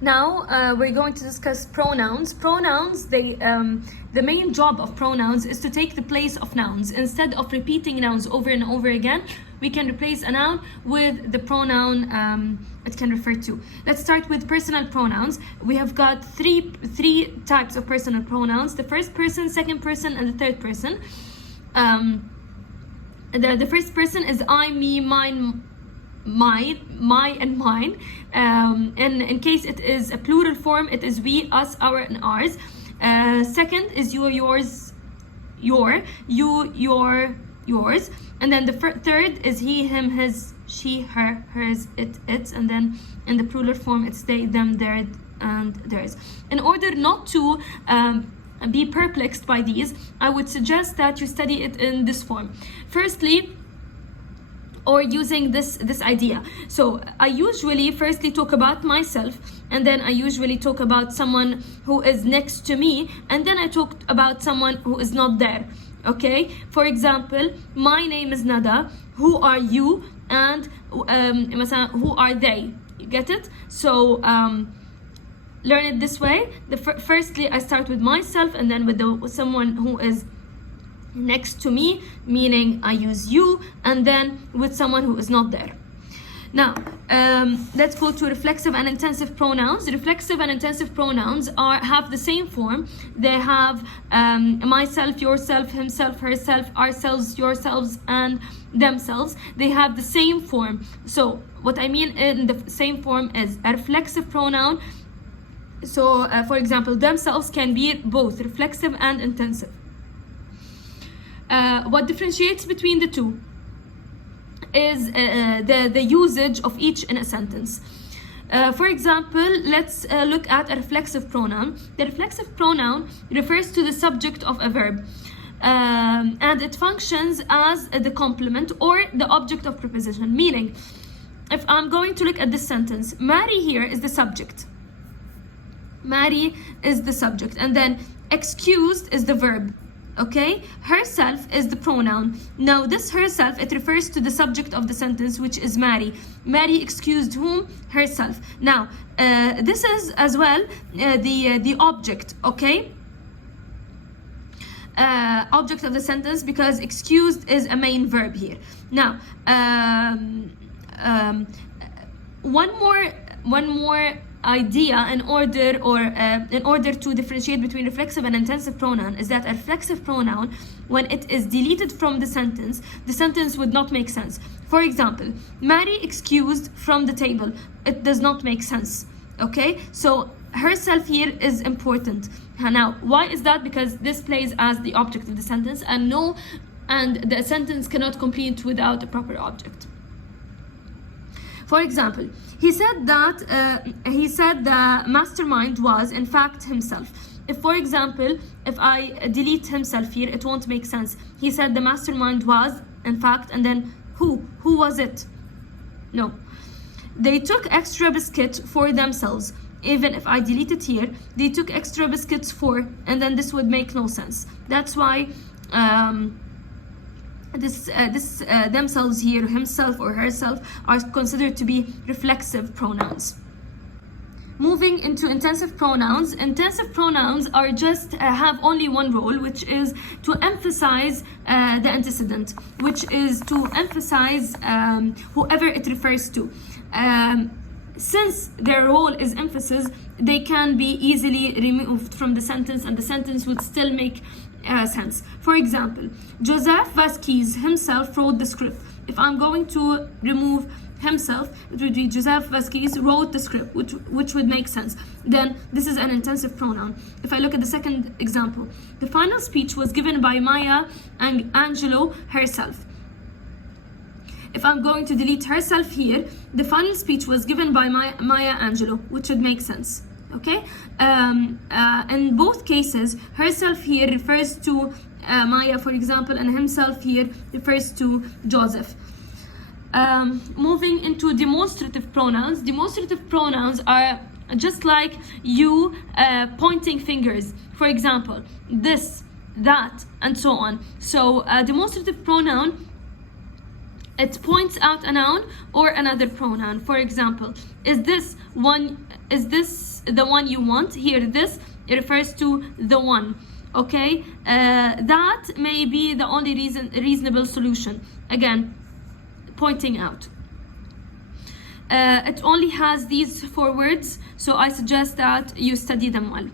Now we're going to discuss pronouns. Pronouns, the main job of pronouns is to take the place of nouns. Instead of repeating nouns over and over again, we can replace a noun with the pronoun it can refer to. Let's start with personal pronouns. We have got three types of personal pronouns: the first person, second person, and the third person. The first person is I, me, mine, my, and mine. And in case it is a plural form, it is we, us, our, and ours. Second is you, yours, your, you, your, yours. And then the third is he, him, his, she, her, hers, it, its. And then in the plural form, it's they, them, their, and theirs. In order not to be perplexed by these, I would suggest that you study it in this form. Firstly, or using this idea. So I usually firstly talk about myself, and then I usually talk about someone who is next to me, and then I talk about someone who is not there. Okay, for example, my name is Nada, who are you, and who are they? You get it? So learn it this way. Firstly, I start with myself, and then with someone who is next to me, meaning I use you, and then with someone who is not there. Now, let's go to reflexive and intensive pronouns. Reflexive and intensive pronouns have the same form. They have myself, yourself, himself, herself, ourselves, yourselves, and themselves. They have the same form. So what I mean in the same form is a reflexive pronoun. So for example, themselves can be both reflexive and intensive. What differentiates between the two is the usage of each in a sentence. For example, let's look at a reflexive pronoun. The reflexive pronoun refers to the subject of a verb, and it functions as the complement or the object of preposition. Meaning, if I'm going to look at this sentence, Mary here is the subject. Mary is the subject, and then excused is the verb. Okay, herself is the pronoun. Now this herself, it refers to the subject of the sentence, which is Mary. Mary excused whom? Herself. Now this is as well the object. Okay, object of the sentence, because excused is a main verb here. Now one more idea in order to differentiate between reflexive and intensive pronoun is that a reflexive pronoun, when it is deleted from the sentence would not make sense. For example, Mary excused from the table. It does not make sense. Okay, so herself here is important. Now, why is that? Because this plays as the object of the sentence, and the sentence cannot complete without a proper object. For example, he said the mastermind was in fact himself. If, for example, if I delete himself here, it won't make sense. He said the mastermind was in fact, and then who was it? No. They took extra biscuit for themselves. Even if I delete it here, they took extra biscuits for, and then this would make no sense. That's why themselves here, himself or herself, are considered to be reflexive pronouns. Moving into intensive pronouns. Intensive pronouns are just have only one role, which is to emphasize the antecedent, which is to emphasize whoever it refers to. Since their role is emphasis, they can be easily removed from the sentence, and the sentence would still make sense. For example, Joseph Vasquez himself wrote the script. If I'm going to remove himself, it would be Joseph Vasquez wrote the script, which would make sense. Then this is an intensive pronoun. If I look at the second example, the final speech was given by Maya Angelou herself. If I'm going to delete herself here, the final speech was given by Maya Angelou, which would make sense. Okay, in both cases, herself here refers to Maya, for example, and himself here refers to Joseph. Moving into demonstrative pronouns. Demonstrative pronouns are just like you pointing fingers. For example, this, that, and so on. So a demonstrative pronoun, it points out a noun or another pronoun. For example, is this one is this the one you want? Here, this, it refers to the one. Okay, that may be the only reasonable solution. Again, pointing out. It only has these 4 words, so I suggest that you study them well.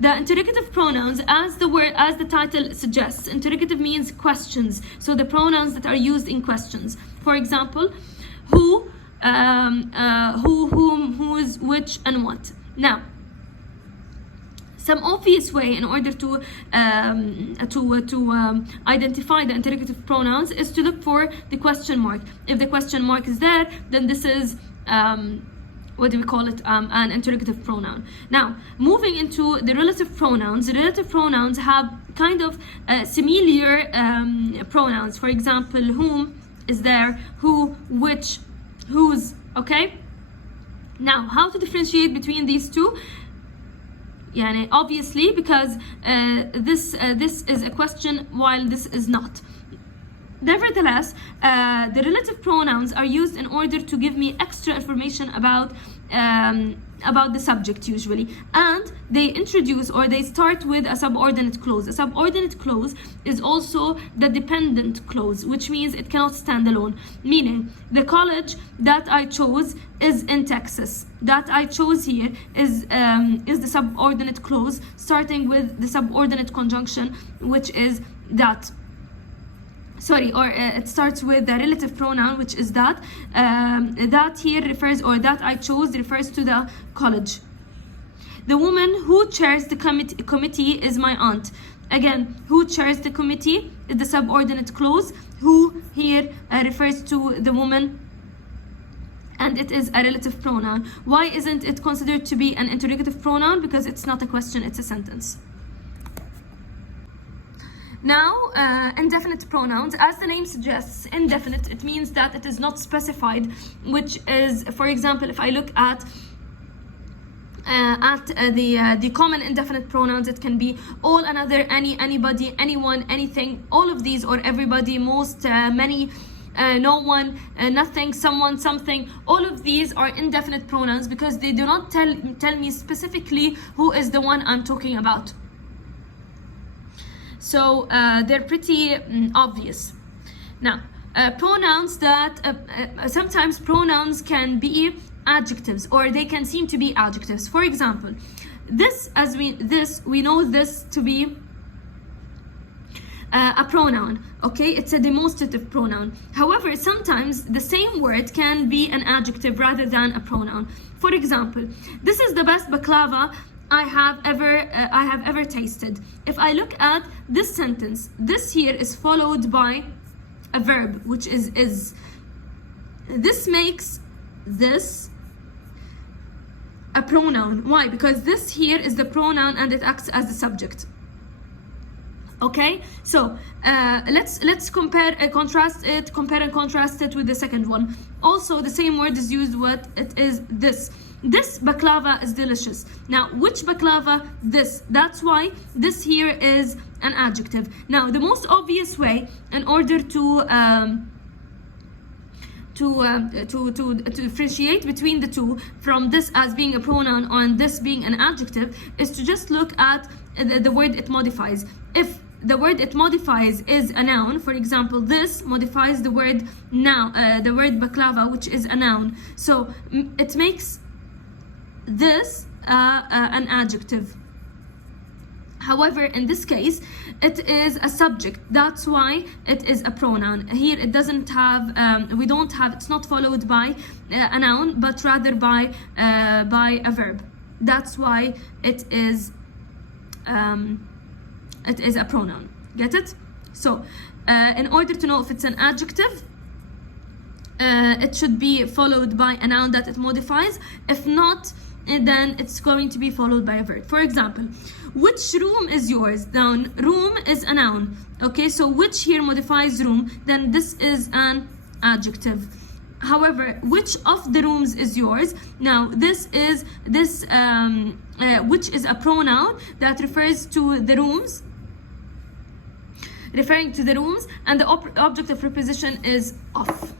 The interrogative pronouns, as the title suggests, interrogative means questions. So the pronouns that are used in questions. For example, who, whom, whose, which, and what. Now, some obvious way in order to identify the interrogative pronouns is to look for the question mark. If the question mark is there, then this is what do we call it? An interrogative pronoun. Now, moving into the relative pronouns. The relative pronouns have kind of similar pronouns. For example, whom is there, who, which, whose. Okay. Now, how to differentiate between these two? Yani, obviously, because this is a question while this is not. Nevertheless, the relative pronouns are used in order to give me extra information about the subject usually, and they introduce or they start with a subordinate clause. A subordinate clause is also the dependent clause, which means it cannot stand alone. Meaning, the college that I chose is in Texas. That I chose here is the subordinate clause, starting with the subordinate conjunction, which is that. Sorry, or it starts with the relative pronoun, which is that. That here refers, or that I chose refers to the college. The woman who chairs the committee is my aunt. Again, who chairs the committee is the subordinate clause. Who here refers to the woman, and it is a relative pronoun. Why isn't it considered to be an interrogative pronoun? Because it's not a question, it's a sentence. Now, indefinite pronouns, as the name suggests, indefinite, it means that it is not specified, which is, for example, if I look at the common indefinite pronouns, it can be all, another, any, anybody, anyone, anything, all of these, or everybody, most, many, no one, nothing, someone, something. All of these are indefinite pronouns because they do not tell me specifically who is the one I'm talking about. So they're pretty obvious. Now, pronouns that sometimes pronouns can be adjectives, or they can seem to be adjectives. For example, this, we know this to be a pronoun. Okay, it's a demonstrative pronoun. However, sometimes the same word can be an adjective rather than a pronoun. For example, this is the best baklava I have ever tasted. If I look at this sentence, this here is followed by a verb, which is. This makes this a pronoun. Why? Because this here is the pronoun and it acts as the subject. Okay, so let's compare and contrast it with the second one. Also, the same word is used. What it is this. This baklava is delicious. Now, which baklava? This. That's why this here is an adjective. Now, the most obvious way in order to differentiate between the two, from this as being a pronoun and this being an adjective, is to just look at the word it modifies. If the word it modifies is a noun, for example, this modifies the word now, the word baklava, which is a noun. So it makes this an adjective. However, in this case, it is a subject. That's why it is a pronoun. Here, it doesn't have. It's not followed by a noun, but rather by a verb. That's why it is a pronoun. Get it? So, in order to know if it's an adjective, it should be followed by a noun that it modifies. If not, then it's going to be followed by a verb. For example, which room is yours? Now, room is a noun. Okay, so which here modifies room, then this is an adjective. However, which of the rooms is yours? Now, which is a pronoun that refers to the rooms, referring to the rooms, and the object of preposition is of.